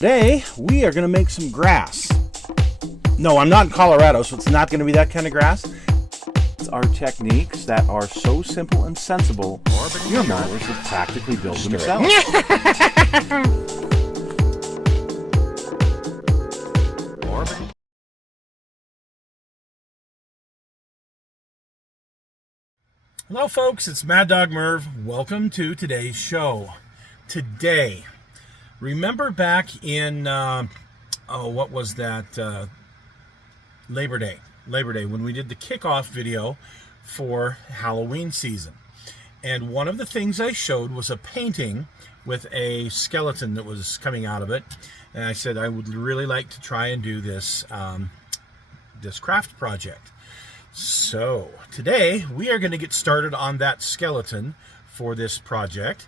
Today, we are going to make some grass. No, I'm not in Colorado, so it's not going to be that kind of grass. It's our techniques that are so simple and sensible, your mowers have practically built themselves. Hello folks, it's Mad Dog Merv. Welcome to today's show. Today, remember back in, what was that, Labor Day, when we did the kickoff video for Halloween season. And one of the things I showed was a painting with a skeleton that was coming out of it. And I said I would really like to try and do this, this craft project. So today we are going to get started on that skeleton for this project,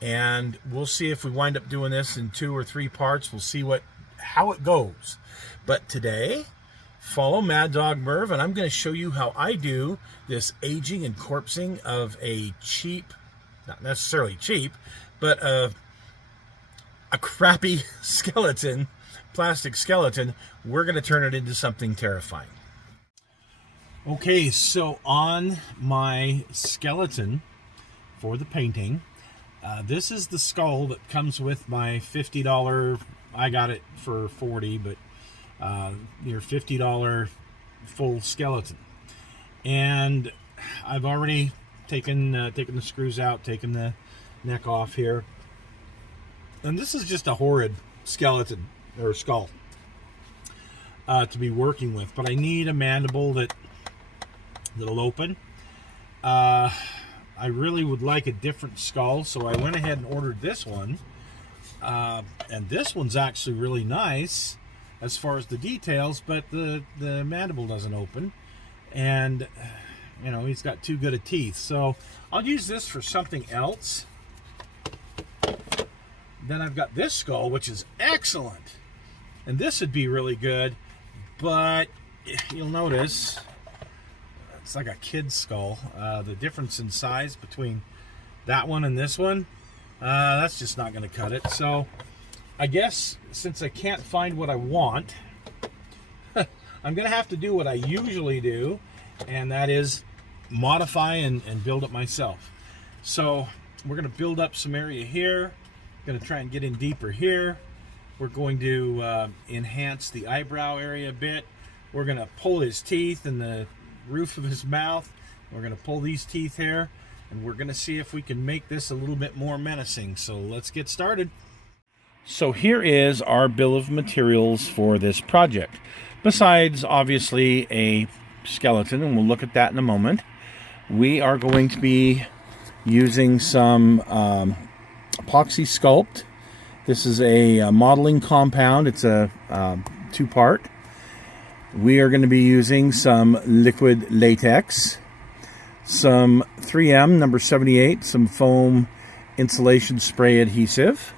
and we'll see if we wind up doing this in 2 or 3 parts. We'll see how it goes. But today, follow Mad Dog Merv, and I'm going to show you how I do this aging and corpsing of a cheap, not necessarily cheap, but a crappy skeleton, plastic skeleton. We're going to turn it into something terrifying. Okay, so on my skeleton for the painting, this is the skull that comes with my $50, I got it for $40, but your $50 full skeleton. And I've already taken the screws out, taken the neck off here. And this is just a horrid skeleton, or skull, to be working with. But I need a mandible that'll open. I really would like a different skull, so I went ahead and ordered this one. And this one's actually really nice as far as the details, but the mandible doesn't open. And, you know, he's got too good of teeth. So I'll use this for something else. Then I've got this skull, which is excellent. And this would be really good, but you'll notice it's like a kid's skull. The difference in size between that one and this one, that's just not going to cut it. So I guess since I can't find what I want, I'm going to have to do what I usually do, and that is modify and build it myself. So we're going to build up some area here. Going to try and get in deeper here. We're going to enhance the eyebrow area a bit. We're going to pull his teeth and the roof of his mouth. We're going to pull these teeth here, and we're going to see if we can make this a little bit more menacing. So let's get started. So here is our bill of materials for this project. Besides, obviously, a skeleton, and we'll look at that in a moment, we are going to be using some epoxy sculpt. This is a modeling compound. It's a 2-part. We are going to be using some liquid latex, some 3M number 78, some foam insulation spray adhesive,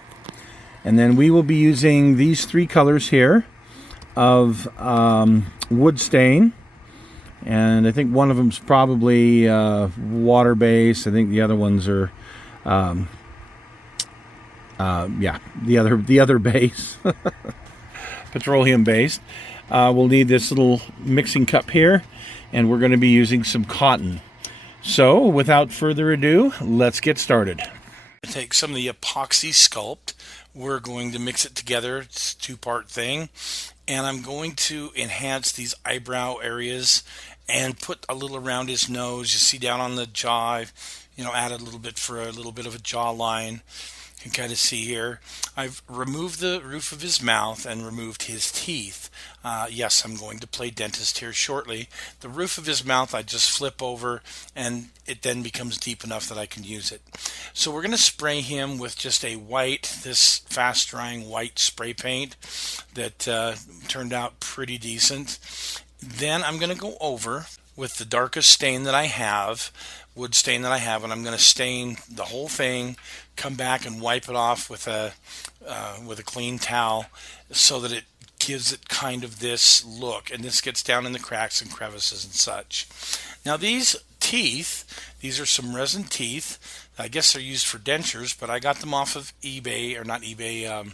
and then we will be using these 3 colors here of wood stain, and I think one of them is probably water-based. I think the other ones are the other base, petroleum-based. We'll need this little mixing cup here, and we're going to be using some cotton. So, without further ado, let's get started. Take some of the epoxy sculpt. We're going to mix it together. It's a 2-part thing. And I'm going to enhance these eyebrow areas and put a little around his nose. You see down on the jaw, add a little bit for a little bit of a jawline. You can kind of see here. I've removed the roof of his mouth and removed his teeth. Yes, I'm going to play dentist here shortly. The roof of his mouth I just flip over, and it then becomes deep enough that I can use it. So we're going to spray him with just this fast drying white spray paint that turned out pretty decent. Then I'm going to go over with the darkest stain that I have, wood stain that I have, and I'm going to stain the whole thing, come back and wipe it off with a clean towel so that it gives it kind of this look, and this gets down in the cracks and crevices and such. Now these teeth, these are some resin teeth. I guess they're used for dentures, but I got them off of eBay, or not eBay,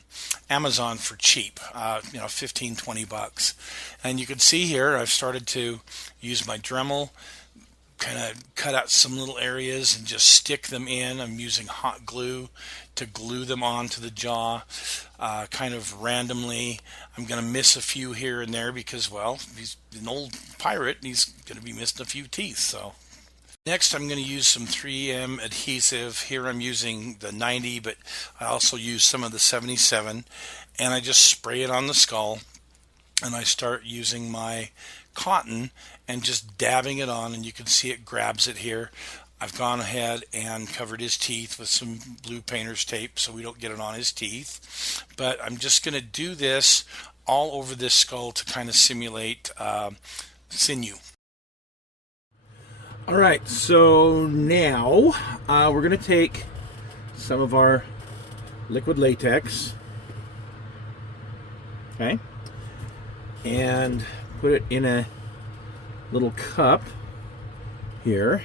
Amazon for cheap, 15, 20 bucks. And you can see here I've started to use my Dremel, kind of cut out some little areas and just stick them in. I'm using hot glue to glue them onto the jaw, kind of randomly. I'm going to miss a few here and there because, well, he's an old pirate and he's going to be missing a few teeth. So next I'm going to use some 3M adhesive. Here I'm using the 90, but I also use some of the 77, and I just spray it on the skull, and I start using my cotton and just dabbing it on, and you can see it grabs it here. I've gone ahead and covered his teeth with some blue painter's tape so we don't get it on his teeth. But I'm just going to do this all over this skull to kind of simulate sinew. All right, so now we're going to take some of our liquid latex, okay, and put it in a little cup here.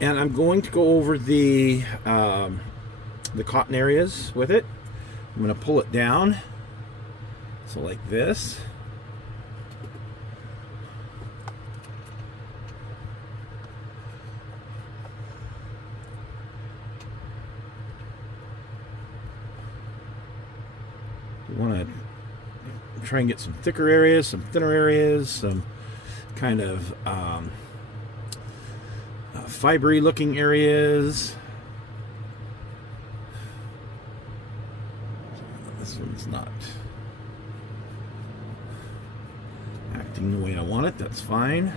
And I'm going to go over the cotton areas with it. I'm going to pull it down, so like this. You want to try and get some thicker areas, some thinner areas, some kind of fibery looking areas. This one's not acting the way I want it. That's fine.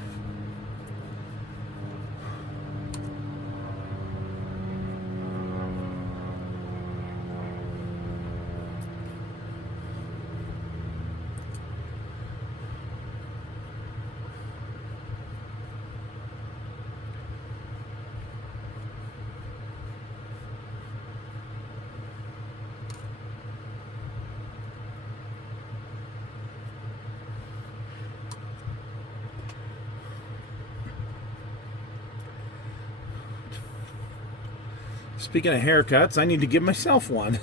Speaking of haircuts, I need to give myself one.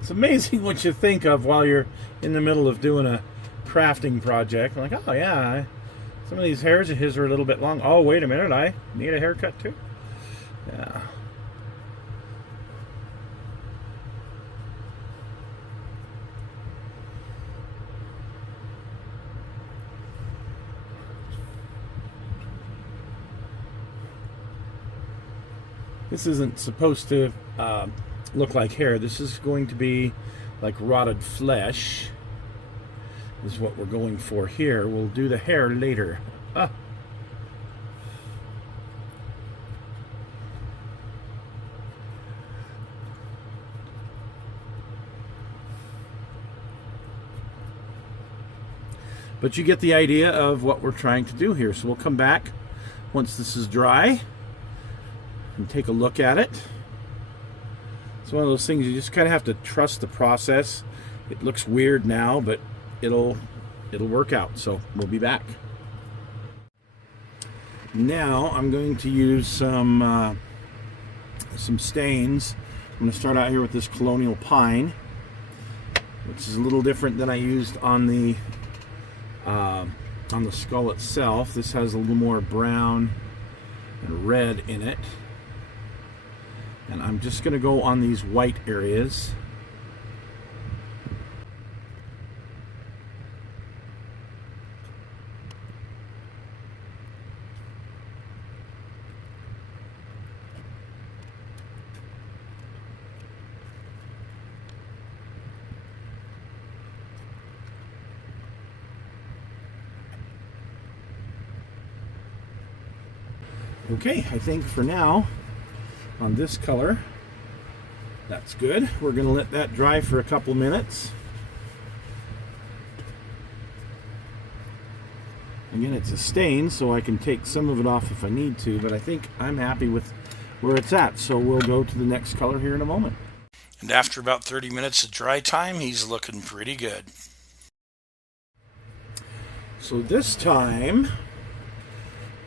It's amazing what you think of while you're in the middle of doing a crafting project. I'm like, oh yeah, some of these hairs of his are a little bit long. Oh, wait a minute, I need a haircut too? Yeah. This isn't supposed to look like hair. This is going to be like rotted flesh, is what we're going for here. We'll do the hair later. Ah. But you get the idea of what we're trying to do here. So we'll come back once this is dry and take a look at it. It's one of those things you just kind of have to trust the process. It looks weird now, but it'll work out. So we'll be back. Now I'm going to use some stains. I'm going to start out here with this Colonial Pine, which is a little different than I used on the skull itself. This has a little more brown and red in it. And I'm just going to go on these white areas. Okay, I think for now, on this color, that's good. We're going to let that dry for a couple minutes. Again, it's a stain, so I can take some of it off if I need to, but I think I'm happy with where it's at. So we'll go to the next color here in a moment. And after about 30 minutes of dry time, he's looking pretty good. So this time,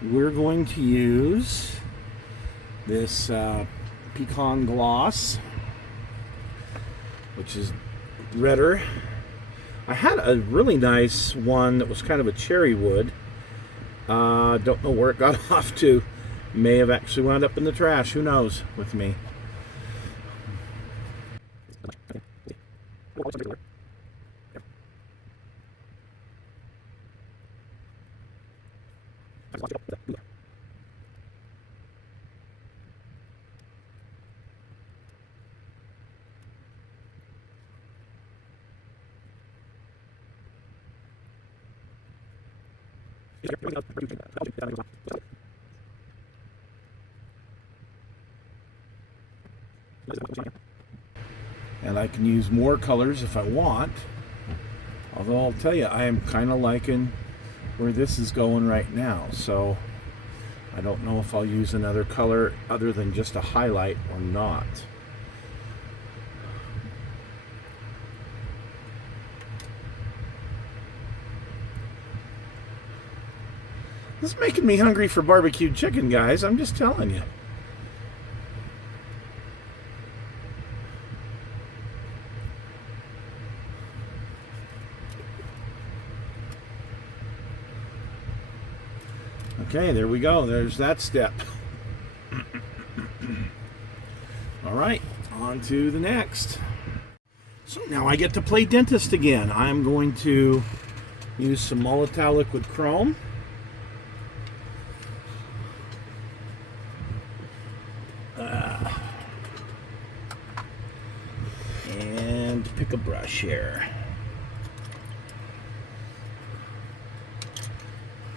we're going to use this Pecan Gloss, which is redder. I had a really nice one that was kind of a cherry wood. Don't know where it got off to. May have actually wound up in the trash. Who knows with me. And I can use more colors if I want. Although I'll tell you, I am kind of liking where this is going right now. So I don't know if I'll use another color other than just a highlight or not. This is making me hungry for barbecued chicken, guys. I'm just telling you. Okay, there we go. There's that step. All right, on to the next. So now I get to play dentist again. I'm going to use some Molotow Liquid Chrome. And pick a brush here.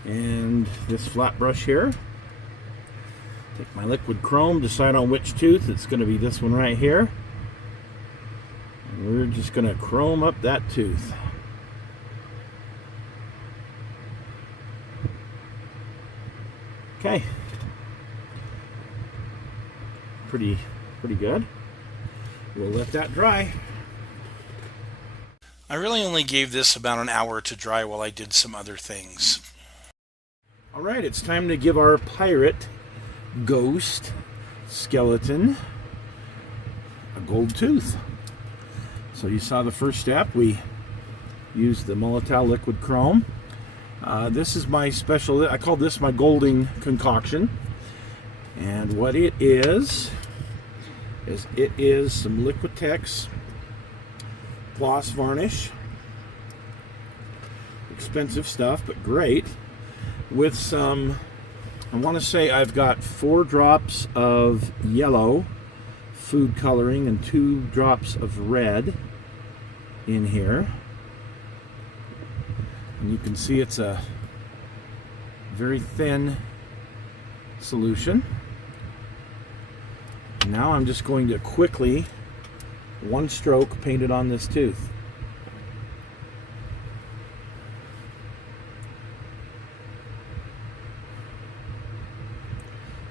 And this flat brush here. Take my liquid chrome, decide on which tooth. It's going to be this one right here. And we're just going to chrome up that tooth. Okay. Pretty good. We'll let that dry. I really only gave this about an hour to dry while I did some other things. All right, it's time to give our pirate ghost skeleton a gold tooth. So you saw the first step. We used the Molotow Liquid Chrome. This is my special, I call this my Golding concoction. And what it is it is some Liquitex gloss varnish. Expensive stuff, but great. With some, I want to say I've got 4 drops of yellow food coloring and 2 drops of red in here. And you can see it's a very thin solution. Now I'm just going to quickly, one stroke, paint it on this tooth.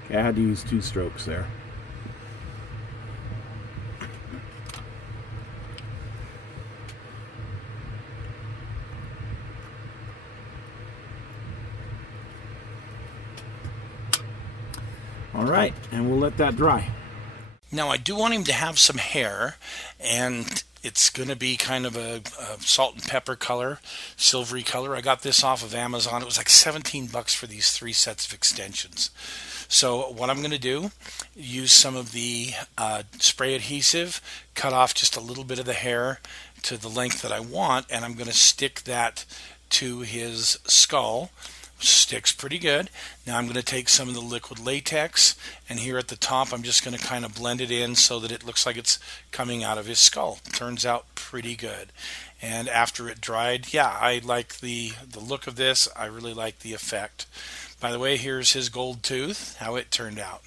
Okay, I had to use 2 strokes there. All right, and we'll let that dry. Now I do want him to have some hair, and it's going to be kind of a salt and pepper color, silvery color. I got this off of Amazon. It was like 17 bucks for these 3 sets of extensions. So what I'm going to do, use some of the spray adhesive, cut off just a little bit of the hair to the length that I want, and I'm going to stick that to his skull. Sticks pretty good. Now I'm going to take some of the liquid latex, and here at the top I'm just going to kind of blend it in so that it looks like it's coming out of his skull. Turns out pretty good. And after it dried, yeah, I like the look of this. I really like the effect. By the way, here's his gold tooth, how it turned out.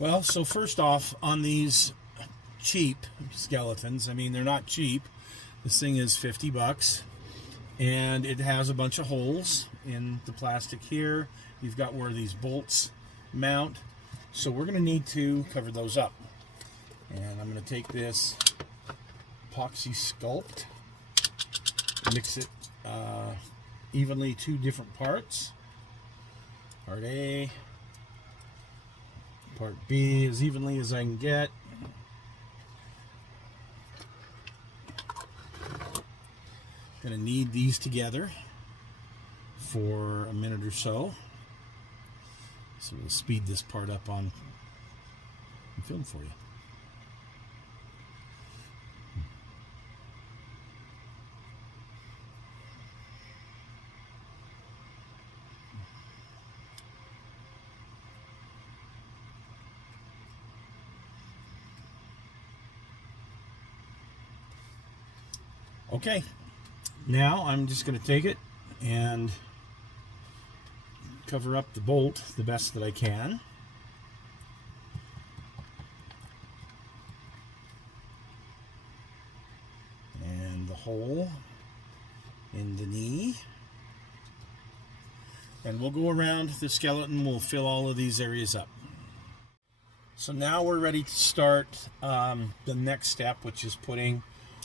Well, so first off, on these cheap skeletons, I mean, they're not cheap. This thing is 50 bucks. And it has a bunch of holes in the plastic here. You've got where these bolts mount. So we're going to need to cover those up. And I'm going to take this epoxy sculpt, mix it evenly, 2 different parts. Part A, part B, as evenly as I can get. Gonna knead these together for a minute or so. So we'll speed this part up on film for you. Okay, now I'm just going to take it and cover up the bolt the best that I can. And the hole in the knee. And we'll go around the skeleton, we'll fill all of these areas up. So now we're ready to start the next step, which is putting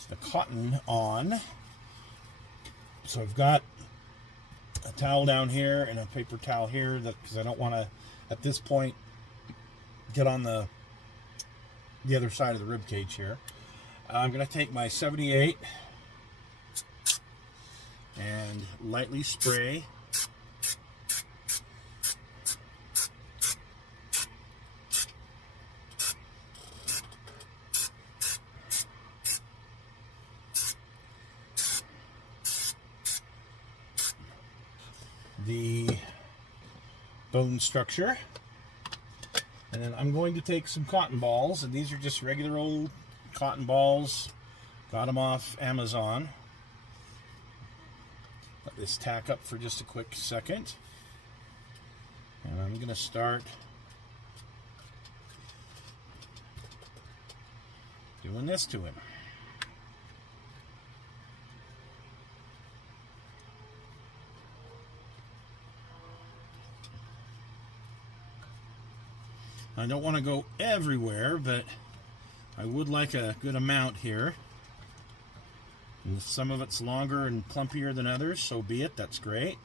the cotton on. So I've got a towel down here and a paper towel here, because I don't want to, at this point, get on the other side of the rib cage here. I'm going to take my 78 and lightly spray the bone structure, and then I'm going to take some cotton balls, and these are just regular old cotton balls, got them off Amazon. Let this tack up for just a quick second, and I'm going to start doing this to him. I don't want to go everywhere, but I would like a good amount here. And if some of it's longer and plumpier than others, so be it. That's great.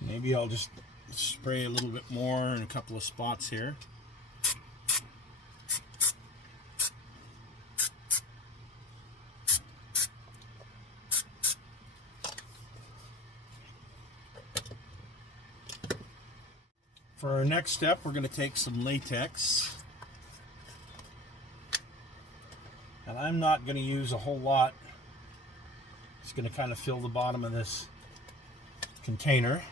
Maybe I'll just spray a little bit more in a couple of spots here. For our next step, we're going to take some latex. And I'm not going to use a whole lot. It's going to kind of fill the bottom of this container.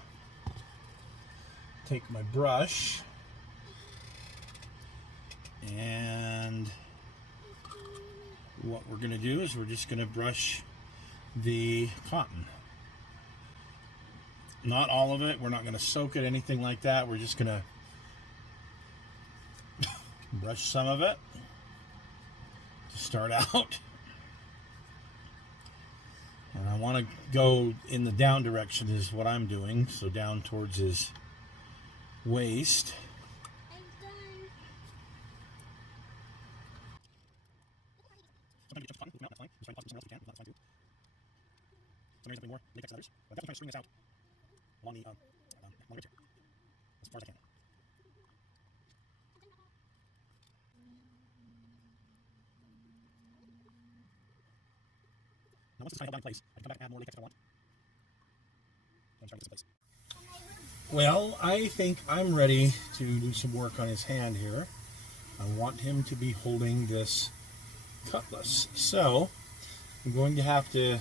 Take my brush, and what we're going to do is we're just going to brush the cotton. Not all of it. We're not going to soak it, anything like that. We're just going to brush some of it to start out. And I want to go in the down direction is what I'm doing, so down towards his waist. More latex than others, but I'm definitely trying to string this out along the rib here as far as I can. Now once it's kind of held down in place, I can come back and add more latex if I want. I'm trying to get this in place. Well, I think I'm ready to do some work on his hand here. I want him to be holding this cutlass. So I'm going to have to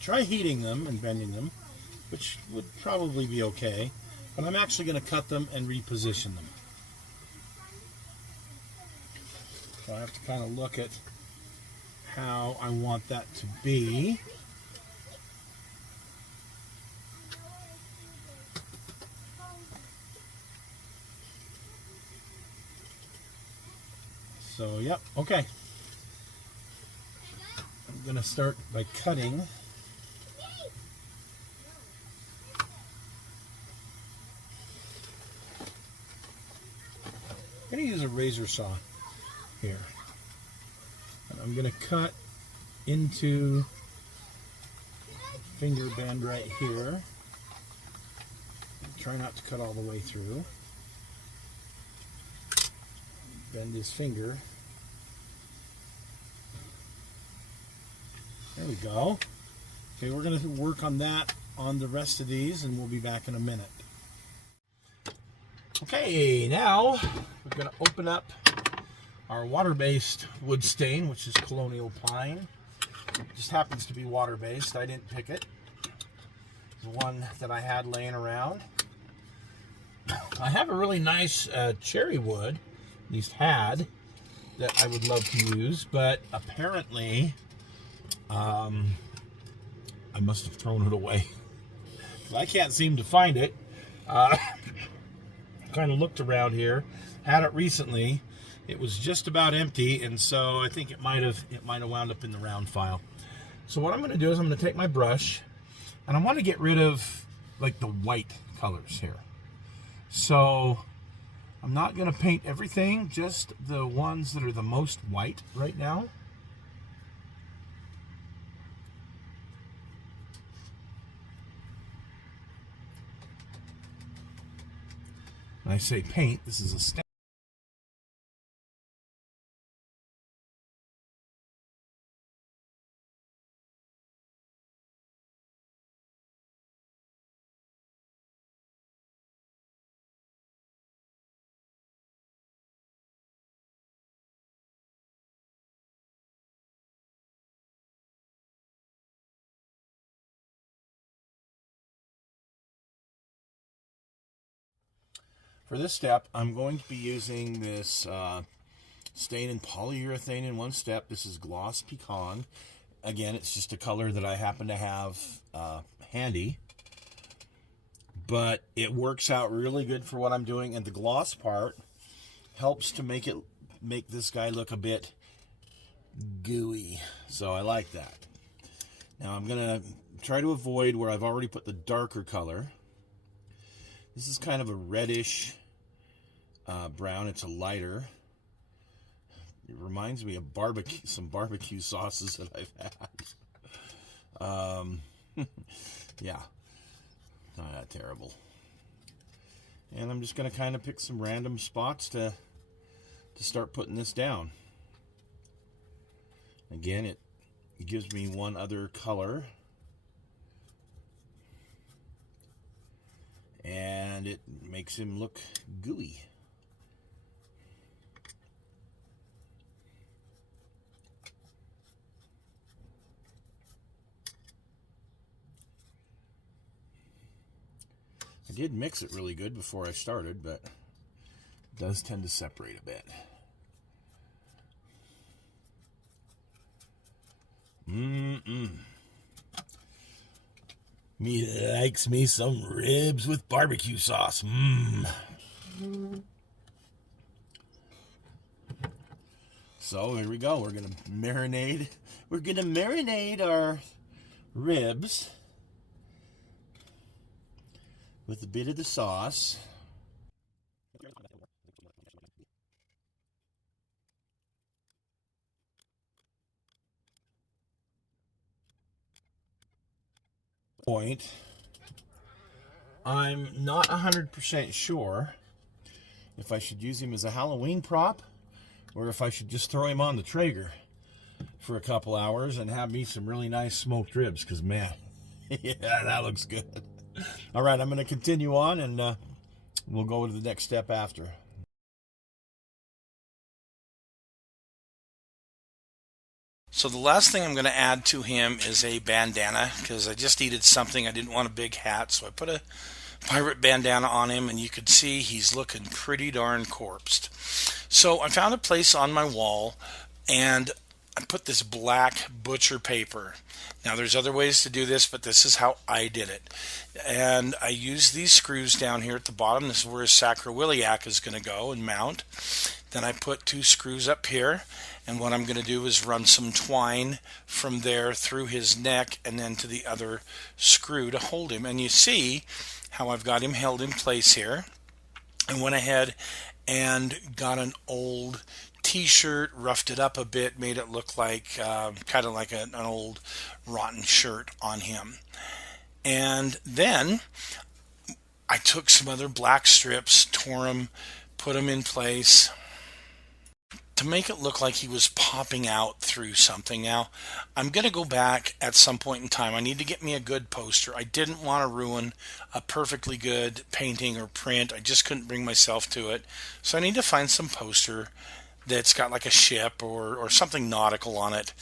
try heating them and bending them, which would probably be okay, but I'm actually going to cut them and reposition them. So I have to kind of look at how I want that to be. So, yep, okay. I'm going to start by cutting. I'm going to use a razor saw here. And I'm going to cut into finger bend right here. Try not to cut all the way through. Bend his finger. There we go. Okay, we're going to work on that on the rest of these, and we'll be back in a minute. Okay, now we're going to open up our water-based wood stain, which is Colonial Pine. It just happens to be water-based. I didn't pick it. It's one that I had laying around. I have a really nice cherry wood, at least had, that I would love to use, but apparently I must have thrown it away. I can't seem to find it. Kind of looked around here, had it recently. It was just about empty, and so I think it might have wound up in the round file. So what I'm going to do is I'm going to take my brush, and I want to get rid of like the white colors here. So I'm not going to paint everything, just the ones that are the most white right now. When I say paint, this is a stain. For this step, I'm going to be using this stain and polyurethane in one step. This is Gloss Pecan. Again, it's just a color that I happen to have handy. But it works out really good for what I'm doing, and the gloss part helps to make this guy look a bit gooey. So I like that. Now I'm going to try to avoid where I've already put the darker color. This is kind of a reddish brown. It's a lighter. It reminds me of some barbecue sauces that I've had. Yeah, not that terrible. And I'm just going to kind of pick some random spots to start putting this down. Again, it gives me one other color. And it makes him look gooey. I did mix it really good before I started, but it does tend to separate a bit. Me likes me some ribs with barbecue sauce. So here we go. We're gonna marinate. We're gonna marinate our ribs with a bit of the sauce. Point. I'm not 100% sure if I should use him as a Halloween prop or if I should just throw him on the Traeger for a couple hours and have me some really nice smoked ribs, because man, yeah, that looks good. All right, I'm going to continue on, and we'll go to the next step after. So the last thing I'm going to add to him is a bandana, because I just needed something. I didn't want a big hat, so I put a pirate bandana on him, and you could see he's looking pretty darn corpsed. So I found a place on my wall, and I put this black butcher paper. Now there's other ways to do this, but this is how I did it. And I used these screws down here at the bottom. This is where his sacroiliac is going to go and mount. Then I put 2 screws up here, and what I'm going to do is run some twine from there through his neck and then to the other screw to hold him. And you see how I've got him held in place here. I went ahead and got an old t-shirt, roughed it up a bit, made it look like kind of like an old rotten shirt on him. And then I took some other black strips, tore them, put them in place to make it look like he was popping out through something. Now, I'm going to go back at some point in time. I need to get me a good poster. I didn't want to ruin a perfectly good painting or print. I just couldn't bring myself to it. So I need to find some poster that's got like a ship or something nautical on it.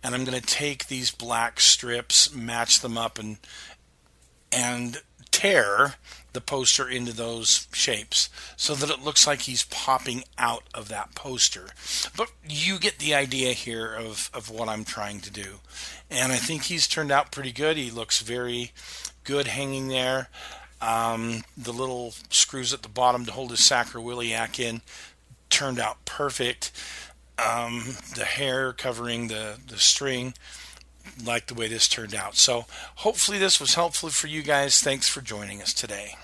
And I'm going to take these black strips, match them up, and tear the poster into those shapes so that it looks like he's popping out of that poster. But you get the idea here of what I'm trying to do. And I think he's turned out pretty good. He looks very good hanging there. The little screws at the bottom to hold his sacroiliac in turned out perfect. The hair covering the string, like the way this turned out. So hopefully this was helpful for you guys. Thanks for joining us today.